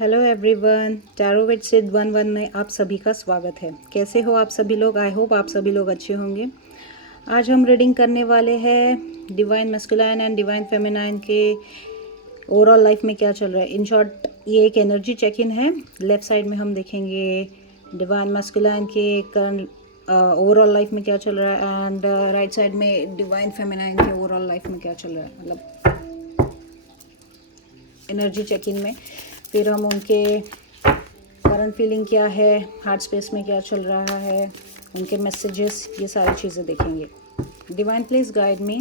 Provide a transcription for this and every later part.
Hello everyone, tarot with सिद्ध 11 में आप सभी का स्वागत है। कैसे हो आप सभी लोग? आई होप आप सभी लोग अच्छे होंगे। आज हम रीडिंग करने वाले हैं divine masculine and divine feminine के ओवरऑल लाइफ में क्या चल रहा है। इन शॉर्ट ये एक एनर्जी चेक इन है। लेफ्ट साइड में हम देखेंगे डिवाइन मैस्कुलाइन के करंट ओवरऑल लाइफ में क्या चल रहा है एंड राइट साइड में डिवाइन फेमिनाइन के ओवरऑल लाइफ में क्या चल रहा है, मतलब एनर्जी चेक इन में। फिर हम उनके करंट फीलिंग क्या है, हार्ट स्पेस में क्या चल रहा है, उनके मैसेजेस, ये सारी चीज़ें देखेंगे। Divine please guide me,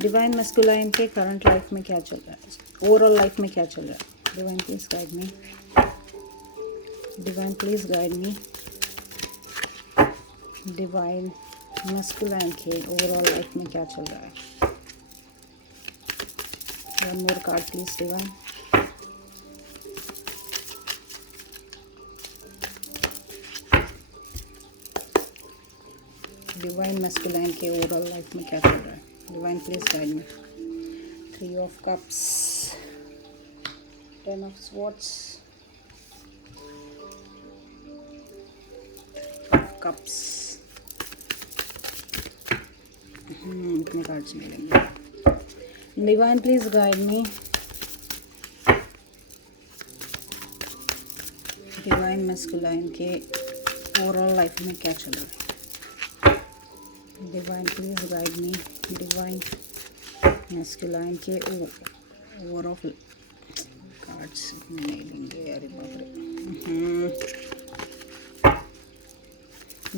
divine masculine के करंट लाइफ में क्या चल रहा है, ओवरऑल लाइफ में क्या चल रहा है। Divine please guide me, divine please guide me, divine masculine के ओवरऑल लाइफ में क्या चल रहा है। One more card please divine. Divine masculine के ओवरऑल लाइफ में क्या चल रहा है। Divine please guide me. 3 of cups, 10 of swords, cups. इतने कार्ड्स मिलेंगे। Divine please guide me, divine masculine के ओवरऑल लाइफ में क्या चल रहा है। Divine please guide me, divine masculine के ओवरऑल कार्ड्स नहीं लेंगे, अरे बाप रे।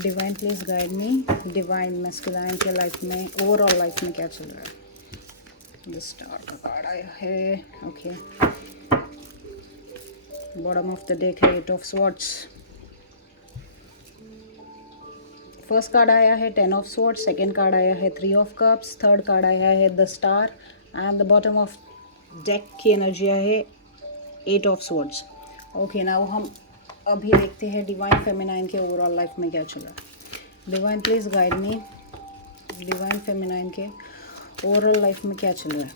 Divine please guide me, divine masculine के लाइफ में ओवरऑल लाइफ में क्या चल रहा है। द स्टार का कार्ड आया है, okay. Bottom of the deck है 8 ऑफ स्वॉर्ड्स। फर्स्ट कार्ड आया है 10 ऑफ स्वॉर्ड्स, सेकेंड कार्ड आया है 3 ऑफ कप्स, थर्ड कार्ड आया है the star and the bottom of deck की एनर्जी है 8 ऑफ स्वॉर्ड्स। ओके, नाउ हम अभी देखते हैं डिवाइन फेमिनाइन के ओवरऑल लाइफ में क्या चल रहा है। Divine please guide me, divine feminine के ओवरऑल लाइफ में क्या चल रहा है।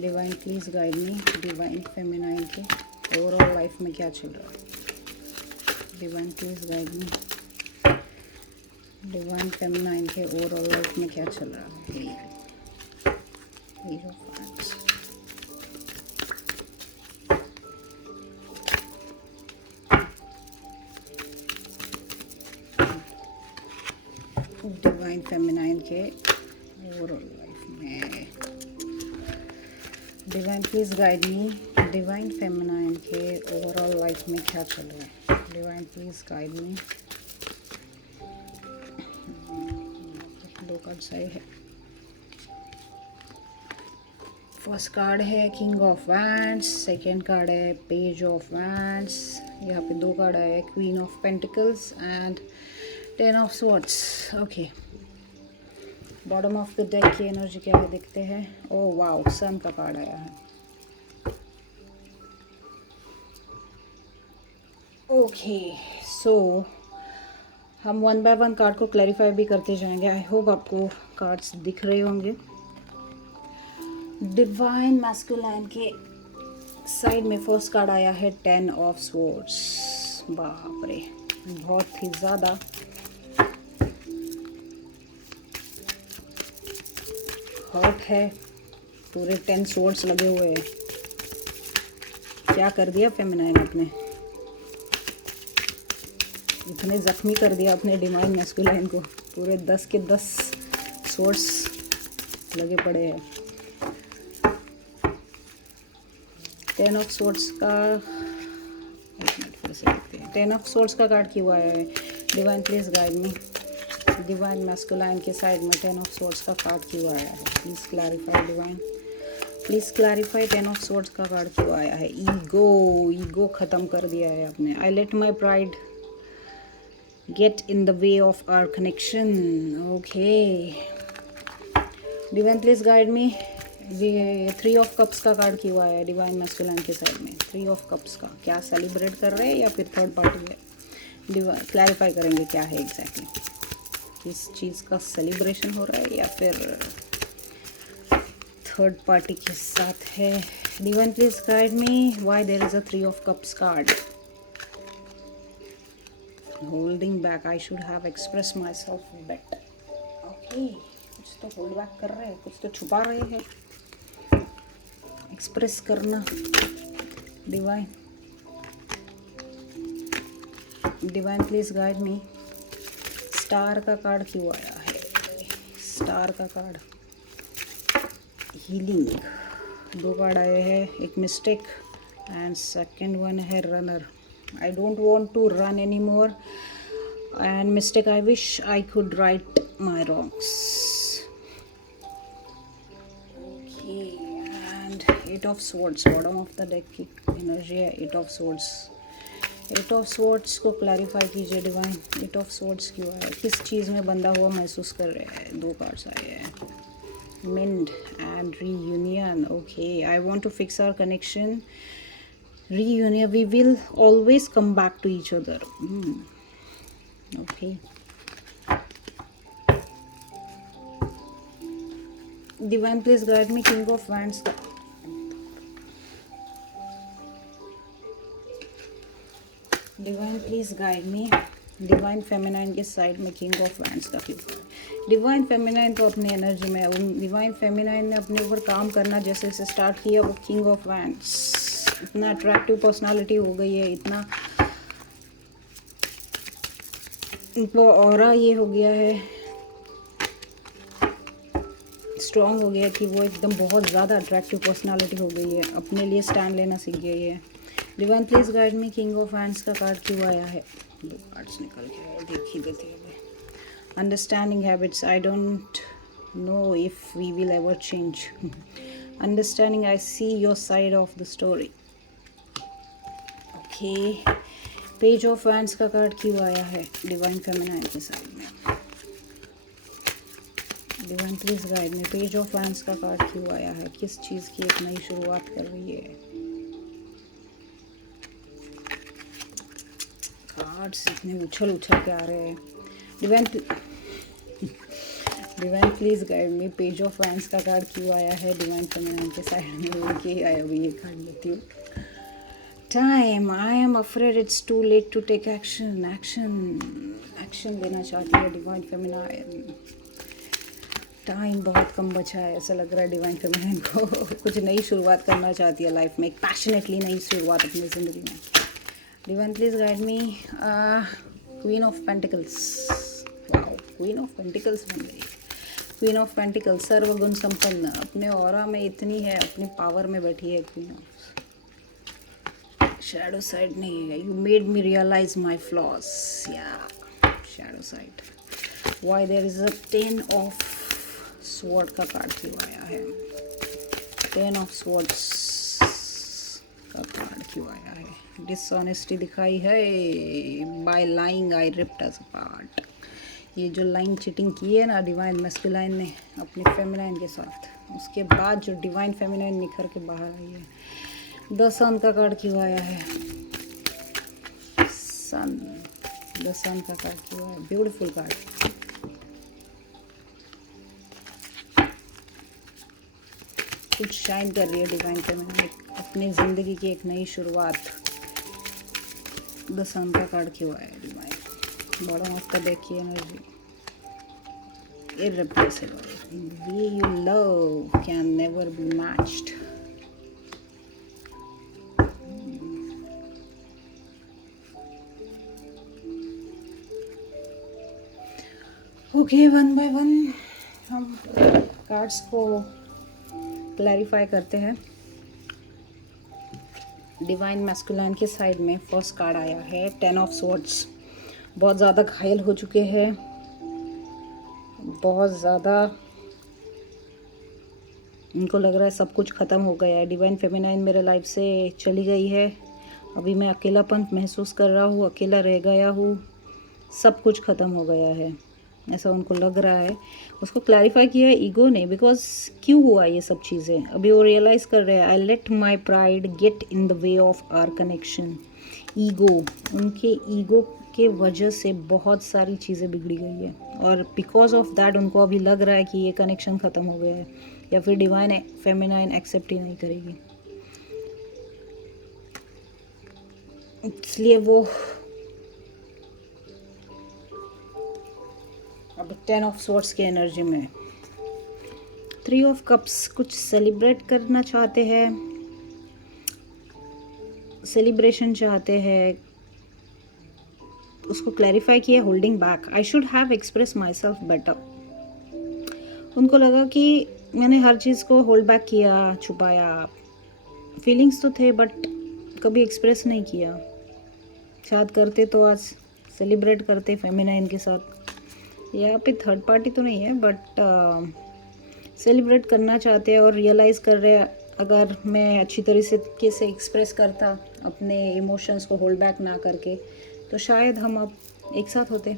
Divine please guide me, divine feminine के ओवरऑल लाइफ में क्या चल रहा है। Divine please guide me, divine feminine के ओवरऑल लाइफ में क्या चल रहा है। डिवाइन फेमिनाइन के ओवरऑल लाइफ में divine please guide me, divine feminine के ओवरऑल लाइफ में क्या चल रहा है। डिवाइन प्लीज गाइड मी। दो कार्ड सही है। फर्स्ट कार्ड है king of wands, second card है पेज ऑफ वैंड्स। यहाँ पे दो कार्ड आए, queen of pentacles and 10 of swords. Okay, bottom of the deck की एनर्जी क्या है देखते हैं। ओह वाओ, सन का कार्ड आया है। ओके, सो हम 1 बाय 1 कार्ड को क्लैरिफाई भी करते जाएंगे। आई होप आपको कार्ड्स दिख रहे होंगे। डिवाइन मैस्कुलाइन के साइड में फर्स्ट कार्ड आया है 10 ऑफ स्वॉर्ड्स। बाप रे, बहुत ही ज़्यादा हर्ट है। पूरे 10 स्वॉर्ड्स लगे हुए हैं। क्या कर दिया फेमिनाइन आपने, इतने जख्मी कर दिया अपने डिवाइन मैस्कुलाइन को। पूरे 10 के 10 स्वॉर्ड्स लगे पड़े हैं। 10 ऑफ स्वॉर्ड्स का, एक मिनट फिर से देखते हैं। 10 ऑफ स्वॉर्ड्स का कार्ड क्यों आया है। Divine please guide me, divine masculine के साइड में 10 ऑफ स्वॉर्ड्स का कार्ड क्यों आया है। Please clarify divine, please clarify 10 of swords का कार्ड क्यों आया है। ईगो ख़त्म कर दिया है आपने। I let my pride get in the way of our connection. Okay, divine please guide me, ये 3 ऑफ कप्स का कार्ड क्यों आया है डिवाइन मैस्कुलाइन के साइड में। 3 ऑफ कप्स का क्या सेलिब्रेट कर रहे हैं या फिर थर्ड पार्टी है। डिवाइन क्लैरिफाई करेंगे क्या है एग्जैक्टली, किस चीज़ का सेलिब्रेशन हो रहा है या फिर थर्ड पार्टी के साथ है। Divine please guide me why there is a 3 of cups card. Holding back, I should have express myself better. Okay, कुछ तो होल्ड बैक कर रहे हैं, कुछ तो छुपा रहे हैं। एक्सप्रेस करना। Divine please guide me. Star का कार्ड क्यों आया है? स्टार का कार्ड, हीलिंग। 2 कार्ड आए हैं, एक मिस्टेक एंड सेकंड वन है runner. I don't want to run any more and mistake, I wish I could right my wrongs. Okay, and 8 of swords, bottom of the deck की energy है। 8 of swords, 8 of swords को clarify कीजिए divine. 8 of swords क्यों आया? किस चीज़ में बंधा हुआ महसूस कर रहे हैं? 2 कार्ड्स आए हैं, mend and reunion. Okay, I want to fix our connection. Reunion, we will always come back to each other. Okay, divine please guide me king of wands. Divine please guide me divine feminine के side में king of wands का क्यों? Divine feminine तो अपनी energy में, divine feminine ने अपने ऊपर काम करना जैसे से स्टार्ट किया, वो किंग ऑफ वैंड्स इतना अट्रैक्टिव पर्सनालिटी हो गई है, इतना इनको ऑरा ये हो गया है, स्ट्रॉन्ग हो गया है कि वो एकदम बहुत ज़्यादा अट्रैक्टिव पर्सनालिटी हो गई है, अपने लिए स्टैंड लेना सीख गई है। Divine please guide me king of hands का कार्ड क्यों आया है? 2 कार्ड्स निकल के आए, देख ही देते हैं। Understanding habits, I don't know if we will ever change. Understanding, I see your side of the story. Okay, page of hands का कार्ड क्यों आया है डिवाइन फेमिनाइन के साइड में? Divine please guide me page of hands का card क्यों आया है? किस चीज़ की एक नई शुरुआत कर रही है? कार्ड्स इतने उछल उछल के आ रहे हैं। Divine please guide me page of hands का कार्ड क्यों आया है डिवाइन फेमिनाइन के साइड में? उनके आया, अभी ये कार्ड लेती हूँ। Time, I am afraid it's too late to take action. Action लेना चाहती है डिवाइन फेमिनाइन। टाइम बहुत कम बचा है, ऐसा लग रहा है डिवाइन फेमिनाइन को। कुछ नई शुरुआत करना चाहती है लाइफ में, एक पैशनेटली नई शुरुआत अपनी ज़िंदगी में। Divine please guide me queen of pentacles. Wow, queen of pentacles बन गई। क्वीन ऑफ पेंटिकल्स सर्वगुण संपन्न, अपने ऑरा में इतनी है, अपनी पावर में बैठी है क्वीन ऑफ। शैडो साइड नहीं है, you made me realise my flaws. या shadow side, why there is a 10 of sword का कार्ड क्यों आया है? 10 ऑफ स्वॉर्ड्स का कार्ड क्यों आया है? डिसऑनेस्टी दिखाई है। बाय लाइंग आई रिप्ड अस अपार्ट। ये जो लाइन चीटिंग की है ना डिवाइन मैस्कुलाइन ने अपने फेमिनाइन के साथ, उसके बाद जो डिवाइन फेमिनाइन निखर के बाहर आई है। द सन का कार्ड क्यों आया है? सन, द सन का कार्ड क्यों आया? Beautiful card. कुछ शाइन कर रही है डिवाइन फेमिनाइन, अपनी ज़िंदगी की एक नई शुरुआत। द सन का कार्ड क्यों आया divine? Bottom of the deck की energy, irreplaceable. We you love can never be matched. Okay, one by one हम कार्ड्स को क्लैरिफाई करते हैं। डिवाइन मैस्कुलाइन के साइड में फर्स्ट कार्ड आया है 10 ऑफ स्वॉर्ड्स। बहुत ज़्यादा घायल हो चुके हैं, बहुत ज़्यादा इनको लग रहा है सब कुछ ख़त्म हो गया है। डिवाइन फेमिनाइन मेरे लाइफ से चली गई है, अभी मैं अकेलापन महसूस कर रहा हूँ, अकेला रह गया हूँ, सब कुछ ख़त्म हो गया है, ऐसा उनको लग रहा है। उसको क्लैरिफाई किया है ईगो ने, बिकॉज क्यों हुआ ये सब चीज़ें, अभी वो रियलाइज़ कर रहे हैं। I let my pride get in the way of our connection. Ego, उनके ईगो के वजह से बहुत सारी चीज़ें बिगड़ी गई है, और बिकॉज ऑफ दैट उनको अभी लग रहा है कि ये कनेक्शन ख़त्म हो गया है। या फिर डिवाइन फेमिनाइन एक्सेप्ट ही नहीं करेगी, इसलिए वो अब 10 ऑफ स्वॉर्ड्स की एनर्जी में। 3 ऑफ कप्स कुछ सेलिब्रेट करना चाहते हैं, सेलिब्रेशन चाहते हैं, उसको क्लैरिफाई किया holding back, I should have express myself better. उनको लगा कि मैंने हर चीज़ को होल्ड बैक किया, छुपाया, फीलिंग्स तो थे बट कभी एक्सप्रेस नहीं किया, शायद करते तो आज सेलिब्रेट करते फेमिनाइन के साथ। यहाँ पे थर्ड पार्टी तो नहीं है बट सेलिब्रेट करना चाहते हैं और रियलाइज़ कर रहे हैं अगर मैं अच्छी तरीके से एक्सप्रेस करता अपने इमोशंस को होल्ड बैक ना करके तो शायद हम अब एक साथ होते।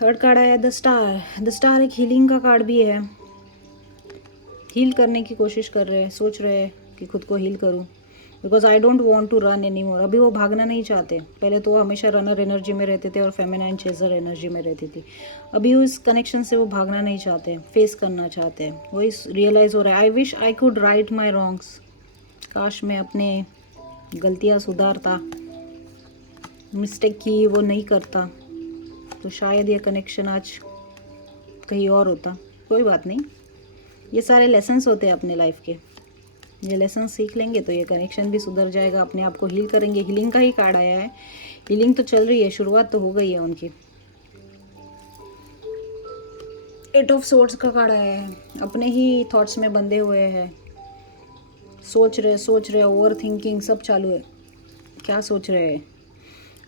थर्ड कार्ड आया द स्टार। द स्टार एक हीलिंग का कार्ड भी है, हील करने की कोशिश कर रहे हैं, सोच रहे हैं कि खुद को हील करूं because I don't want to run any more. अभी वो भागना नहीं चाहते, पहले तो वो हमेशा रनर एनर्जी में रहते थे और फेमिनाइन चेजर एनर्जी में रहती थी। अभी उस कनेक्शन से वो भागना नहीं चाहते, फेस करना चाहते हैं, वही रियलाइज़ हो रहा है। आई wish I could right my wrongs, काश मैं अपने गलतियाँ सुधारता, मिस्टेक की वो नहीं करता तो शायद ये कनेक्शन आज कहीं और होता। कोई बात नहीं, ये सारे लेसन्स होते हैं अपने लाइफ के, ये लेसन सीख लेंगे तो ये कनेक्शन भी सुधर जाएगा, अपने आप को हील करेंगे। हीलिंग का ही कार्ड आया है, हीलिंग तो चल रही है, शुरुआत तो हो गई है उनकी। 8 ऑफ सोर्ड्स का कार्ड आया है, अपने ही थॉट्स में बंधे हुए हैं, सोच रहे ओवर थिंकिंग सब चालू है। क्या सोच रहे हैं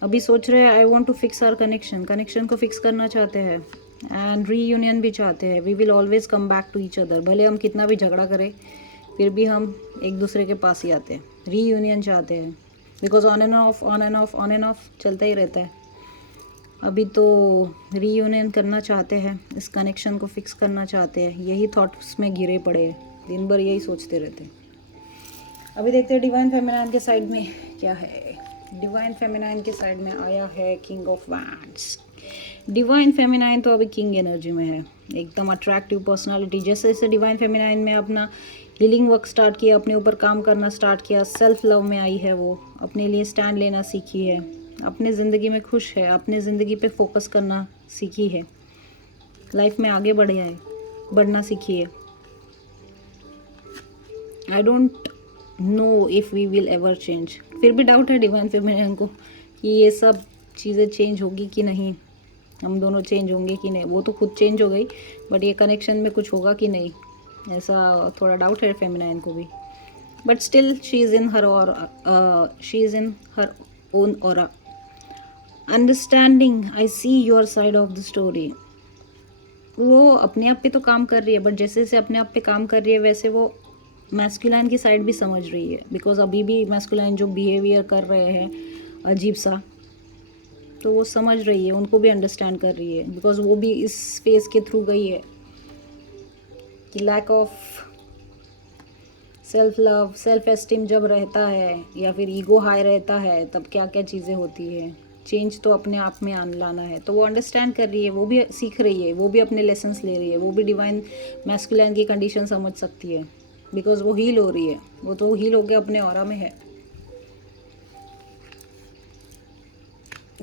अभी? सोच रहे हैं I want to fix our connection को फिक्स करना चाहते हैं एंड रीयूनियन भी चाहते हैं। We will always come back to each other, भले हम कितना भी झगड़ा करें फिर भी हम एक दूसरे के पास ही आते हैं। रीयूनियन चाहते हैं बिकॉज ऑन एंड ऑफ चलता ही रहता है। अभी तो रीयूनियन करना चाहते हैं, इस कनेक्शन को फिक्स करना चाहते हैं, यही थॉट्स में घिरे पड़े हैं, दिन भर यही सोचते रहते हैं। अभी देखते हैं डिवाइन फेमिनाइन के साइड में क्या है। डिवाइन फेमिनाइन के साइड में आया है king of wands. Divine feminine तो अभी किंग एनर्जी में है, एकदम अट्रैक्टिव पर्सनालिटी। जैसे जैसे डिवाइन फेमिनाइन में अपना हीलिंग वर्क स्टार्ट किया, अपने ऊपर काम करना स्टार्ट किया, सेल्फ लव में आई है, वो अपने लिए स्टैंड लेना सीखी है, अपने ज़िंदगी में खुश है, अपने ज़िंदगी पे फोकस करना सीखी है, लाइफ में आगे बढ़ना सीखी है। I don't know if we will ever change, फिर भी डाउट है डिवाइन फेमिनाइन को कि ये सब चीज़ें चेंज होगी कि नहीं, हम दोनों चेंज होंगे कि नहीं। वो तो खुद चेंज हो गई बट ये कनेक्शन में कुछ होगा कि नहीं, ऐसा थोड़ा डाउट है फेमिनाइन को भी। But still she is in her own aura. Understanding, I see your side of the story. वो अपने आप पे तो काम कर रही है बट जैसे जैसे अपने आप पे काम कर रही है वैसे वो मैस्कुलाइन की साइड भी समझ रही है बिकॉज अभी भी मैस्कुलाइन जो बिहेवियर कर रहे हैं अजीब सा, तो वो समझ रही है, उनको भी अंडरस्टैंड कर रही है बिकॉज वो भी इस फेज के थ्रू गई है कि lack of self love, self esteem जब रहता है या फिर ईगो हाई रहता है तब क्या क्या चीज़ें होती है। चेंज तो अपने आप में लाना है, तो वो अंडरस्टैंड कर रही है, वो भी सीख रही है, वो भी अपने लेसन्स ले रही है, वो भी डिवाइन मैस्कुलाइन की कंडीशन समझ सकती है बिकॉज वो हील हो रही है, वो तो हील होकर अपने ऑरा में है।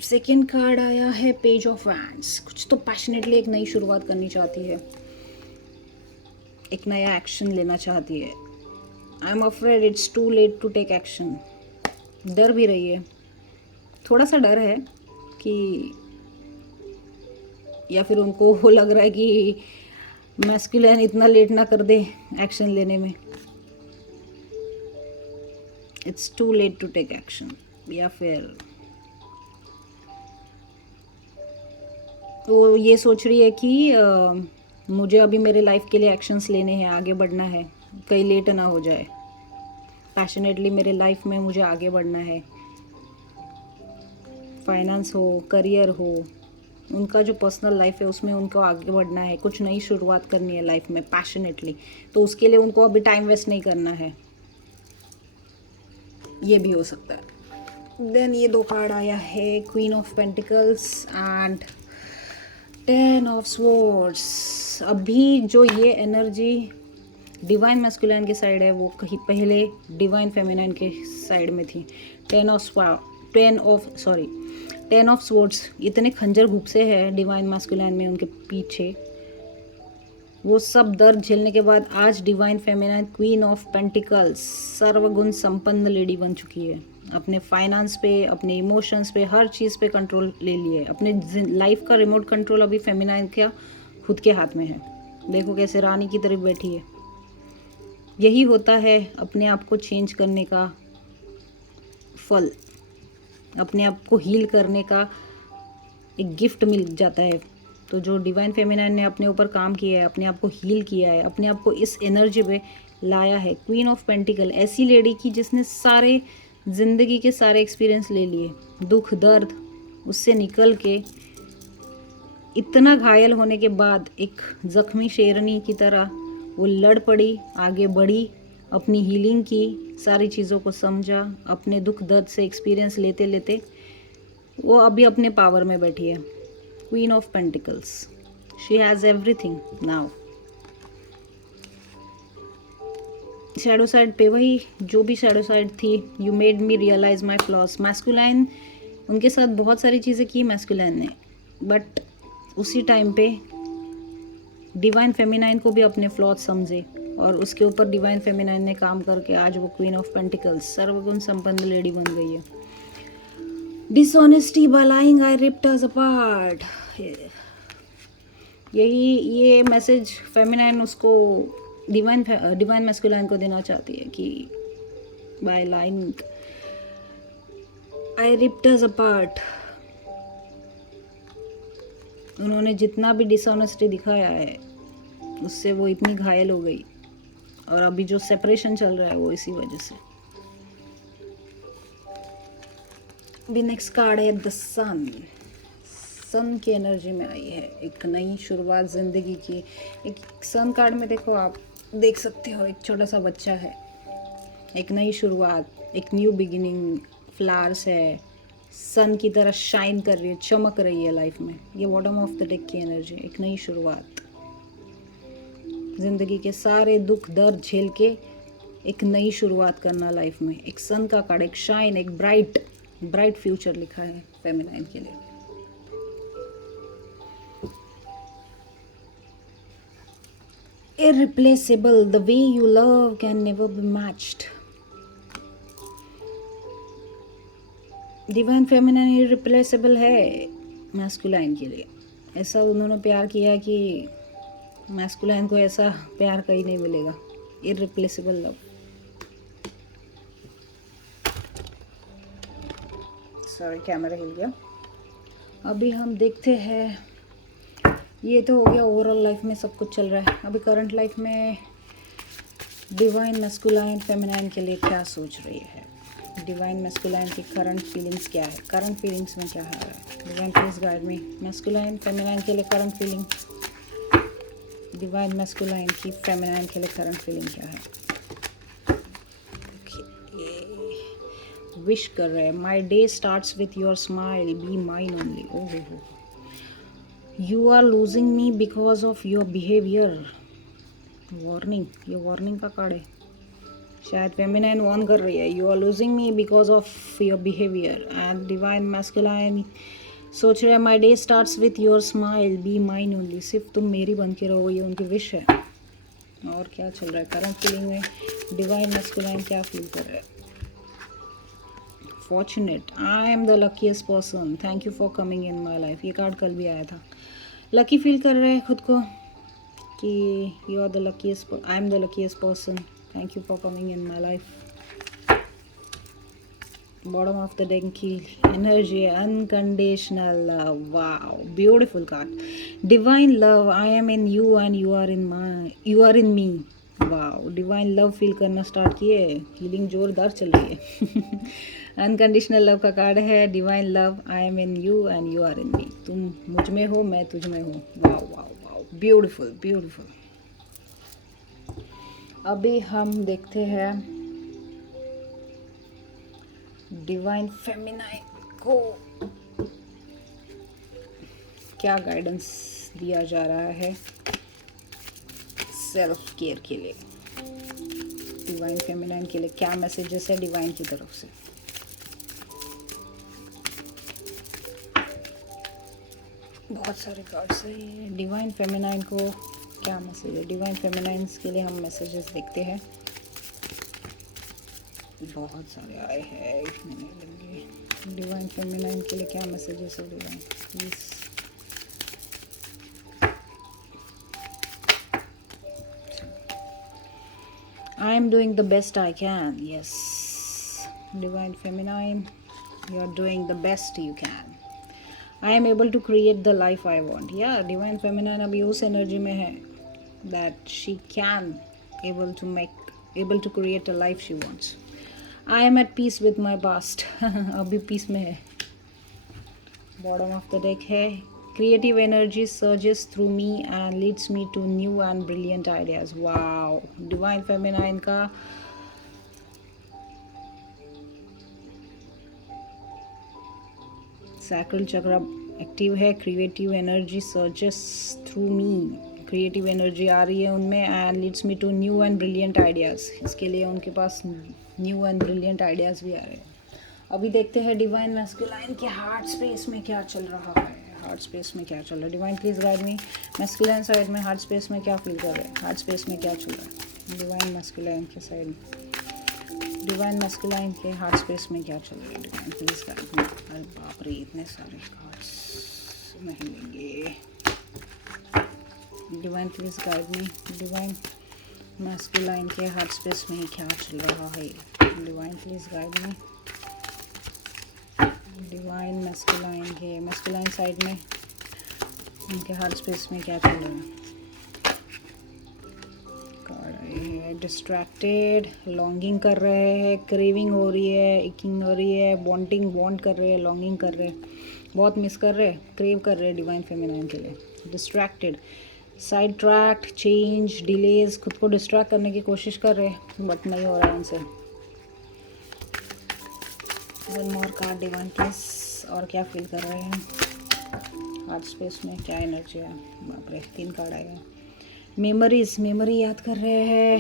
सेकेंड कार्ड आया है पेज ऑफ वैंड्स। कुछ तो पैशनेटली एक नई शुरुआत करनी चाहती है, एक नया एक्शन लेना चाहती है। I am afraid it's too late to take action. डर भी रही है, थोड़ा सा डर है कि या फिर उनको वो लग रहा है कि मैस्कुलिन इतना लेट ना कर दे एक्शन लेने में। It's too late to take action, या फिर वो ये सोच रही है कि मुझे अभी मेरे लाइफ के लिए एक्शंस लेने हैं, आगे बढ़ना है, कहीं लेट ना हो जाए। पैशनेटली मेरे लाइफ में मुझे आगे बढ़ना है, फाइनेंस हो, करियर हो, उनका जो पर्सनल लाइफ है उसमें उनको आगे बढ़ना है, कुछ नई शुरुआत करनी है लाइफ में पैशनेटली, तो उसके लिए उनको अभी टाइम वेस्ट नहीं करना है, ये भी हो सकता है। देन ये दो कार्ड आया है queen of pentacles and 10 of swords. अभी जो ये एनर्जी डिवाइन मैस्कुलाइन के साइड है वो कहीं पहले डिवाइन फेमिनाइन के साइड में थी। 10 ऑफ स्वॉर्ड्स, इतने खंजर घुपसे हैं डिवाइन मैस्कुलाइन में उनके पीछे। वो सब दर्द झेलने के बाद आज divine feminine queen of pentacles सर्वगुण संपन्न लेडी बन चुकी है। अपने फाइनेंस पे, अपने इमोशंस पे, हर चीज़ पे कंट्रोल ले लिए। अपने लाइफ का रिमोट कंट्रोल अभी फेमिनाइन का खुद के हाथ में है। देखो कैसे रानी की तरफ बैठी है। यही होता है अपने आप को चेंज करने का फल, अपने आप को हील करने का एक गिफ्ट मिल जाता है। तो जो डिवाइन फेमिनाइन ने अपने ऊपर काम किया है, अपने आप को हील किया है, अपने आप को इस एनर्जी पे लाया है, क्वीन ऑफ पेंटिकल, ऐसी लेडी की जिसने सारे ज़िंदगी के सारे एक्सपीरियंस ले लिए, दुख दर्द उससे निकल के इतना घायल होने के बाद एक जख्मी शेरनी की तरह वो लड़ पड़ी, आगे बढ़ी, अपनी हीलिंग की, सारी चीज़ों को समझा, अपने दुख दर्द से एक्सपीरियंस लेते लेते वो अभी अपने पावर में बैठी है। Queen of pentacles, she has everything now. Shadow side पे वही जो भी शैडो साइड थी, you made me realise my flaws. Masculine उनके साथ बहुत सारी चीज़ें की मैस्कुलाइन ने, बट उसी टाइम पे डिवाइन फेमिनाइन को भी अपने फ्लॉज समझे और उसके ऊपर डिवाइन फेमिनाइन ने काम करके आज वो क्वीन ऑफ पेंटिकल्स सर्वगुण संपन्न लेडी बन गई है। डिसऑनेस्टी बाय लाइंग आई रिप्ड अस अपार्ट, यही ये मैसेज फेमिनाइन उसको डिवाइन मैस्कुलाइन को देना चाहती है कि बाय लाइंग आई रिप्ड अस अपार्ट। उन्होंने जितना भी डिसऑनेस्टी दिखाया है उससे वो इतनी घायल हो गई और अभी जो सेपरेशन चल रहा है वो इसी वजह से। भी नेक्स्ट कार्ड है द सन। सन की एनर्जी में आई है एक नई शुरुआत जिंदगी की। एक सन कार्ड में देखो, आप देख सकते हो एक छोटा सा बच्चा है, एक नई शुरुआत, एक न्यू बिगिनिंग, फ्लावर्स है, सन की तरह शाइन कर रही है, चमक रही है लाइफ में। ये बॉटम ऑफ द डेक की एनर्जी, एक नई शुरुआत, जिंदगी के सारे दुख दर्द झेल के एक नई शुरुआत करना लाइफ में। एक सन का कार्ड, एक शाइन, एक ब्राइट फ्यूचर लिखा है फेमिनाइन के लिए। Irreplaceable, the way you love can never be matched. Divine feminine irreplaceable है मैस्कुलाइन के लिए। ऐसा उन्होंने प्यार किया कि मैस्कुलाइन को ऐसा प्यार कहीं नहीं मिलेगा। Irreplaceable love. सॉरी, कैमरा हिल गया। अभी हम देखते हैं, ये तो हो गया ओवरऑल लाइफ में सब कुछ चल रहा है। अभी करंट लाइफ में डिवाइन मैस्कुलाइन फेमिनाइन के लिए क्या सोच रही है, डिवाइन मैस्कुलाइन की करंट फीलिंग्स क्या है, करंट फीलिंग्स में क्या आ रहा है। Divine please guide me, masculine feminine के लिए करंट फीलिंग, डिवाइन मैस्कुलाइन की फेमिनाइन के लिए करंट फीलिंग क्या है। विश कर रहे हैं, my day starts with your smile, be mine only. ओहो, you are losing me because of your behaviour. Warning, ये वार्निंग का कार्ड है, शायद फेमिनाइन वार्न कर रही है, you are losing me because of your behaviour. And divine masculine सोच रहे हैं, my day starts with your smile, be mine only, सिर्फ तुम मेरी बन के रहो, ये उनकी विश है। और क्या चल रहा है करंट फीलिंग में, डिवाइन मैस्कुलाइन क्या फील कर रहे हैं। Fortunate, I am the luckiest person, thank you for coming in my life. ये कार्ड कल भी आया था। लकी फील कर रहे हैं खुद को कि you are the luckiest, I am the luckiest person, thank you for coming in my life. Bottom of the deck की energy, unconditional love. Wow, beautiful card. Divine love, I am in you and you are in me. Wow, divine love feel करना start किए, healing जोरदार चल रही है। Unconditional love का card है, divine love, I am in you and you are in मी। तुम मुझ में हो, मैं तुझ में हूँ। Wow wow wow, beautiful beautiful. अभी हम देखते हैं डिवाइन फेमिनाइन को क्या गाइडेंस दिया जा रहा है सेल्फ केयर के लिए, डिवाइन फेमिनाइन के लिए क्या मैसेजेस है डिवाइन की तरफ से। बहुत सारे कार्ड्स है ये। डिवाइन फेमिनाइन को क्या मैसेज है, डिवाइन फेमिनाइंस के लिए हम मैसेजेस देखते हैं। बहुत सारे आए हैं, इतने नहीं लेंगे। डिवाइन फेमिनाइन के लिए क्या मैसेजेस है divine please. I am doing the best I can. Yes, divine feminine, you are doing the best you can. I am able to create the life I want. Yeah, divine feminine अभी उस energy में है that she can able to create a life she wants. I am at peace with my past. अभी piece में है। Bottom of the deck है creative energy surges through me and leads me to new and brilliant ideas. Wow, divine feminine का sacral chakra active है। Creative energy surges through me, creative energy आ रही है उनमें and leads me to new and brilliant ideas. इसके लिए उनके पास न्यू एंड ब्रिलियंट आइडियाज़ भी आ रहे हैं। अभी देखते हैं डिवाइन मैस्कुलाइन के हार्ट स्पेस में क्या चल रहा है। हार्ट स्पेस में क्या चल रहा है divine please guide me. Masculine side में हार्ट स्पेस में क्या फील कर रहे हैं, हार्ट स्पेस में क्या चल रहा है डिवाइन मैस्कुलाइन के साइड में, डिवाइन मैस्कुलाइन के हार्ट स्पेस में क्या चल रहा है डिवाइन प्लीज गाइड मी। अरे बाप रे, इतने सारे कार्ड्स नहीं लेंगे। Divine please guide me. Divine masculine के हार्ट स्पेस में क्या चल रहा है divine please guide me. Divine masculine के मैस्कुलाइन साइड में उनके हार्ट स्पेस में क्या चल रहा है। कार्ड है डिस्ट्रैक्टेड, लॉन्गिंग कर रहे हैं, क्रेविंग हो रही है, इकिंग हो रही है, वांट कर रहे हैं, लॉन्गिंग कर रहे हैं, बहुत मिस कर रहे हैं, क्रेव कर रहे हैं डिवाइन फेमिनाइन के लिए। Distracted, side tract, change, delays, खुद को डिस्ट्रैक्ट करने की कोशिश कर रहे हैं बट नहीं हो रहा है उनसे। One more card divine please, और क्या फील कर रहे हैं हार्ट स्पेस में, क्या एनर्जी है। बाप रे, 3 कार्ड आए हैं। मेमोरी याद कर रहे हैं।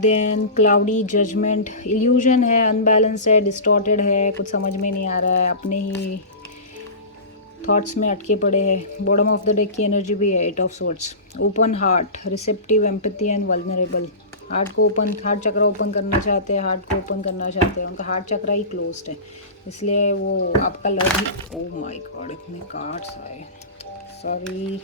देन क्लाउडी, जजमेंट, इल्यूजन है, अनबैलेंस है, डिस्टॉर्टेड है, कुछ समझ में नहीं आ रहा है, अपने ही थॉट्स में अटके पड़े हैं। बॉटम ऑफ द डेक की एनर्जी भी है 8 of swords. Open heart, receptive, empathy and vulnerable. Heart चक्र ओपन करना चाहते हैं, हार्ट को ओपन करना चाहते हैं, उनका हार्ट चक्र ही क्लोज्ड है, इसलिए वो आपका love he. Oh my God, इतने कार्ड्स आए, सॉरी।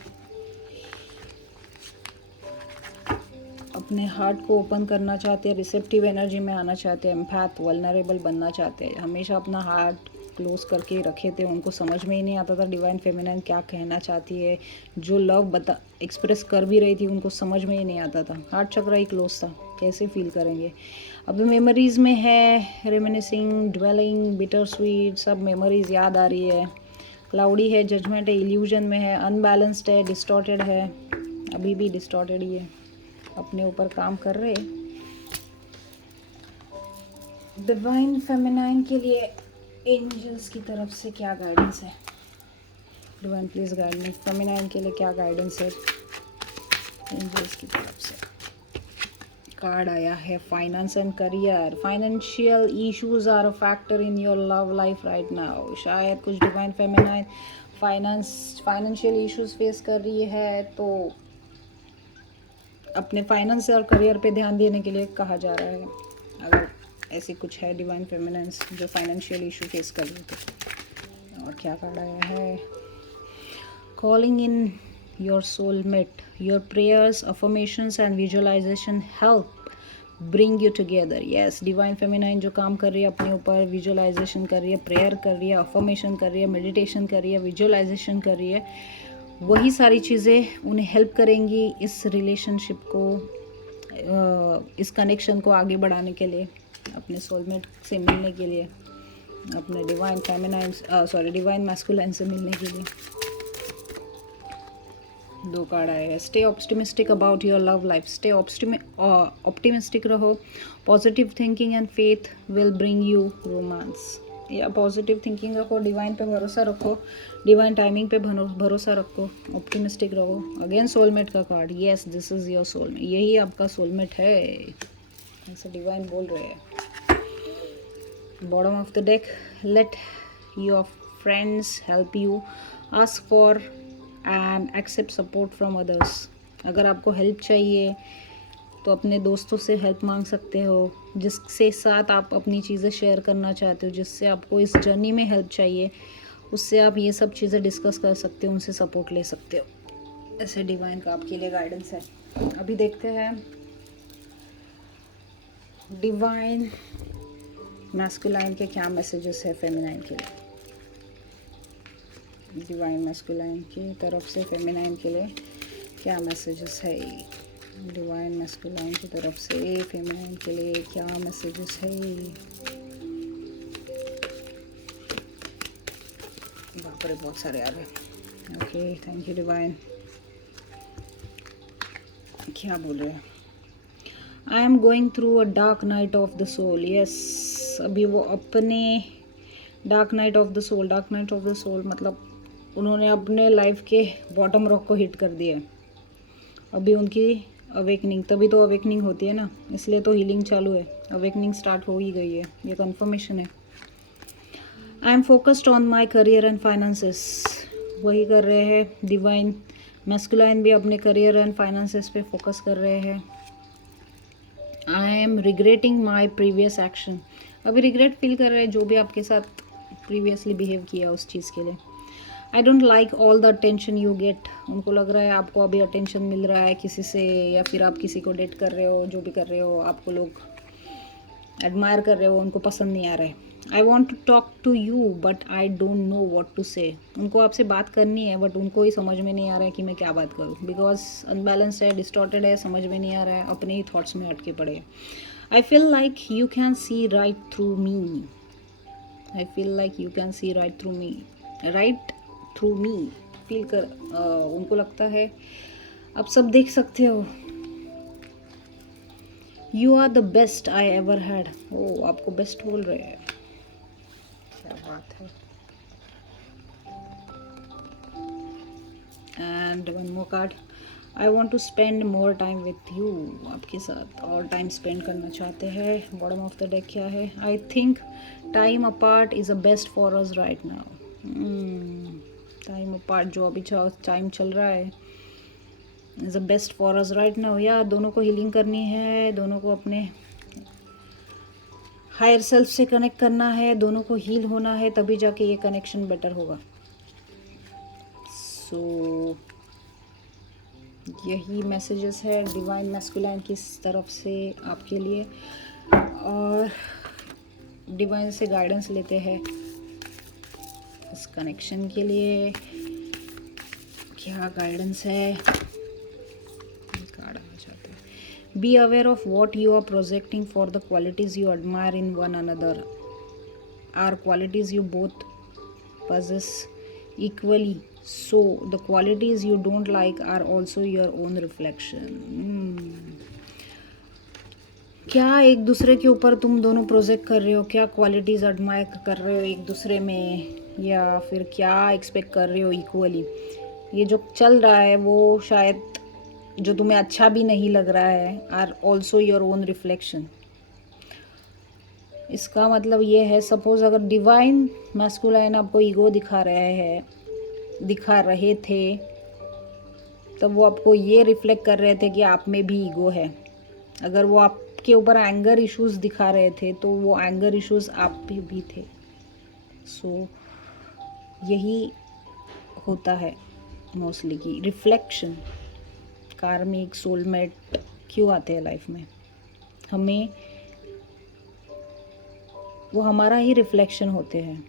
अपने हार्ट को ओपन करना चाहते हैं, रिसेप्टिव एनर्जी में आना चाहते हैं, एम्पैथ, वल्नरेबल बनना चाहते हैं। हमेशा अपना हार्ट क्लोज करके रखे थे, उनको समझ में ही नहीं आता था डिवाइन फेमिनाइन क्या कहना चाहती है। जो लव एक्सप्रेस कर भी रही थी उनको समझ में ही नहीं आता था, हार्ट चक्र ही क्लोज था, कैसे फील करेंगे। अभी मेमोरीज में है, रेमिनिसिंग, ड्वेलिंग, बिटर स्वीट, सब मेमोरीज याद आ रही है। क्लाउडी है, जजमेंट है, इल्यूजन में है, अनबैलेंस्ड है, डिस्टॉर्टेड है, अभी भी डिस्टॉर्टेड ही है, अपने ऊपर काम कर रहे। डिवाइन फेमिनाइन के लिए एंजल्स की तरफ से क्या गाइडेंस है divine please guide me. Feminine के लिए क्या गाइडेंस है एंजल्स की तरफ से। कार्ड आया है finance and career. Financial issues are a factor in your love life right now. शायद कुछ divine feminine financial issues face कर रही है, तो अपने फाइनेंस और करियर पे ध्यान देने के लिए कहा जा रहा है। अगर ऐसी कुछ है डिवाइन फेमिनाइंस जो फाइनेंशियल इशू फेस कर रही थी। और क्या कार्ड आया है, calling in your soulmate, your prayers, affirmations and visualisation help bring you together. Yes, divine feminine जो काम कर रही है अपने ऊपर, विजुअलाइजेशन कर रही है, प्रेयर कर रही है, अफर्मेशन कर रही है, मेडिटेशन कर रही है, विजुअलाइजेशन कर रही है, वही सारी चीज़ें उन्हें हेल्प करेंगी इस रिलेशनशिप को, इस कनेक्शन को आगे बढ़ाने के लिए, अपने सोलमेट से मिलने के लिए, अपने डिवाइन मैस्कुलाइन से मिलने के लिए। 2 कार्ड आए हैं। Stay optimistic about your love life. Stay optimistic रहो। Positive thinking and faith will bring you romance. या पॉजिटिव थिंकिंग रखो, डिवाइन पे भरोसा रखो, डिवाइन टाइमिंग पे भरोसा रखो, ऑप्टिमिस्टिक रहो। अगेन सोलमेट का card, yes this is your soulmate, यही आपका सोलमेट है, ऐसे डिवाइन बोल रहे हैं। Bottom of the deck, let your friends help you, ask for and accept support from others. अगर आपको हेल्प चाहिए तो अपने दोस्तों से हेल्प मांग सकते हो, जिसके साथ आप अपनी चीज़ें शेयर करना चाहते हो, जिससे आपको इस जर्नी में हेल्प चाहिए, उससे आप ये सब चीज़ें डिस्कस कर सकते हो, उनसे सपोर्ट ले सकते हो। ऐसे डिवाइन का आपके लिए गाइडेंस है। अभी देखते हैं डिवाइन मैस्कुलाइन के क्या मैसेजेस है फेमिनाइन के लिए। डिवाइन मैस्कुलाइन की तरफ से फेमिनाइन के लिए क्या मैसेजेस है, डिवाइन मैस्कुलाइन की तरफ से फेमिनाइन के लिए क्या मैसेजेस है। वहाँ पर बहुत सारे आ रहे हैं। Okay, thank you divine. क्या बोल रहे हैं, I am going through a dark night of the soul. Yes, अभी वो अपने dark night of the soul, dark night of the soul मतलब उन्होंने अपने लाइफ के बॉटम रॉक को हिट कर दिया। अभी उनकी अवेकनिंग, तभी तो अवेकनिंग होती है ना, इसलिए तो हीलिंग चालू है, अवेकनिंग स्टार्ट हो ही गई है, ये कंफर्मेशन है। I am focused on my career and finances, वही कर रहे हैं डिवाइन मैस्कुलाइन भी, अपने करियर एंड फाइनेंसेस पे फोकस कर रहे हैं। I M regretting my previous action, अभी रिग्रेट फील कर रहे हैं जो भी आपके साथ प्रीवियसली बिहेव किया उस चीज़ के लिए। I don't like all the attention you get, उनको लग रहा है आपको अभी अटेंशन मिल रहा है किसी से, या फिर आप किसी को डेट कर रहे हो, जो भी कर रहे हो, आपको लोग एडमायर कर रहे हो, उनको पसंद नहीं आ रहा है। I want to talk to you but I don't know what to say, उनको आपसे बात करनी है बट उनको ही समझ में नहीं आ रहा है कि मैं क्या बात करूँ, बिकॉज अनबैलेंस्ड है, डिस्टॉर्टेड है, समझ में नहीं आ रहा है, अपने ही थॉट्स में अटके पड़े हैं। I feel like you can see right through me, I feel like you can see right through me, right through me feel कर, उनको लगता है आप सब देख सकते हो। You are the best I ever had, ओ आपको बेस्ट बोल रहे हैं, क्या बात है। And one more card, I want to spend more time with you, आपके साथ और टाइम स्पेंड करना चाहते हैं। बॉटम ऑफ द डेक क्या है, I think time apart is a best for us right now, time apart जो अभी टाइम चल रहा है is a best for us right now. या दोनों को हीलिंग करनी है, दोनों को अपने हायर सेल्फ से कनेक्ट करना है, दोनों को हील होना है, तभी जाके ये कनेक्शन बेटर होगा। सो यही मैसेजेस है डिवाइन मैस्कुलाइन की तरफ से आपके लिए, और डिवाइन से गाइडेंस लेते हैं इस कनेक्शन के लिए। क्या गाइडेंस है, कार्ड आना चाहते हैं। Be aware of what you are projecting for the qualities you admire in one another are qualities you both possess equally, so the qualities you don't like are also your own reflection. क्या एक दूसरे के ऊपर तुम दोनों project कर रहे हो, क्या क्वालिटीज़ एडमायर कर रहे हो एक दूसरे में, या फिर क्या एक्सपेक्ट कर रहे हो इक्वली। ये जो चल रहा है वो शायद जो तुम्हें अच्छा भी नहीं लग रहा है, are also your own reflection. इसका मतलब ये है, सपोज अगर डिवाइन मैस्कुलाइन आपको ईगो दिखा रहे थे, तब वो आपको ये रिफ्लेक्ट कर रहे थे कि आप में भी ईगो है। अगर वो आपके ऊपर एंगर इश्यूज दिखा रहे थे तो वो एंगर इश्यूज आप भी थे। सो यही होता है मोस्टली की रिफ्लेक्शन। कार्मिक सोलमेट क्यों आते हैं लाइफ में, हमें वो हमारा ही रिफ्लेक्शन होते हैं,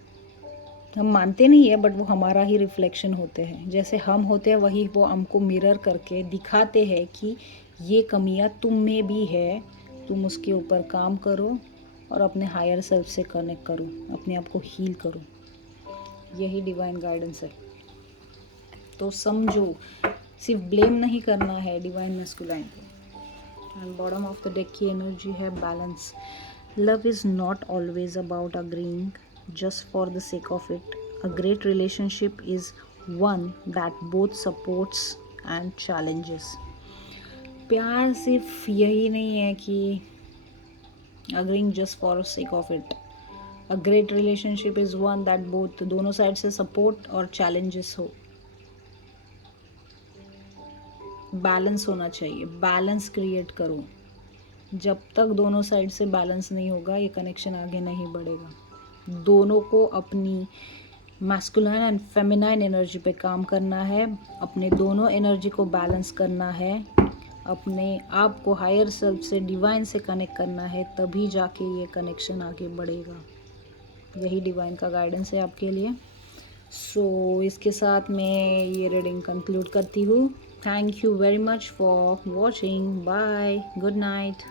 हम मानते नहीं है बट वो हमारा ही रिफ्लेक्शन होते हैं। जैसे हम होते हैं वही वो हमको मिरर करके दिखाते हैं कि ये कमियां तुम में भी है, तुम उसके ऊपर काम करो और अपने हायर सेल्फ से कनेक्ट करो, अपने आप को हील करो। यही डिवाइन गाइडेंस है। तो समझो, सिर्फ ब्लेम नहीं करना है डिवाइन मैस्कुलाइन को। And bottom of the deck की एनर्जी है balance. Love is not always about agreeing just for the sake of it. A great relationship is one that both supports and challenges. प्यार सिर्फ यही नहीं है कि agreeing just for sake of it. A great relationship is one that both दोनों side से support और challenges हो. बैलेंस होना चाहिए, बैलेंस क्रिएट करो. जब तक दोनों साइड से बैलेंस नहीं होगा ये कनेक्शन आगे नहीं बढ़ेगा. दोनों को अपनी मैस्कुलाइन एंड फेमिनाइन एनर्जी पे काम करना है, अपने दोनों एनर्जी को बैलेंस करना है, अपने आप को हायर सेल्फ से डिवाइन से कनेक्ट करना है, तभी जाके ये कनेक्शन आगे बढ़ेगा. यही डिवाइन का गाइडेंस है आपके लिए. सो इसके साथ मैं ये रीडिंग कंक्लूड करती हूँ. Thank you very much for watching. Bye, good night.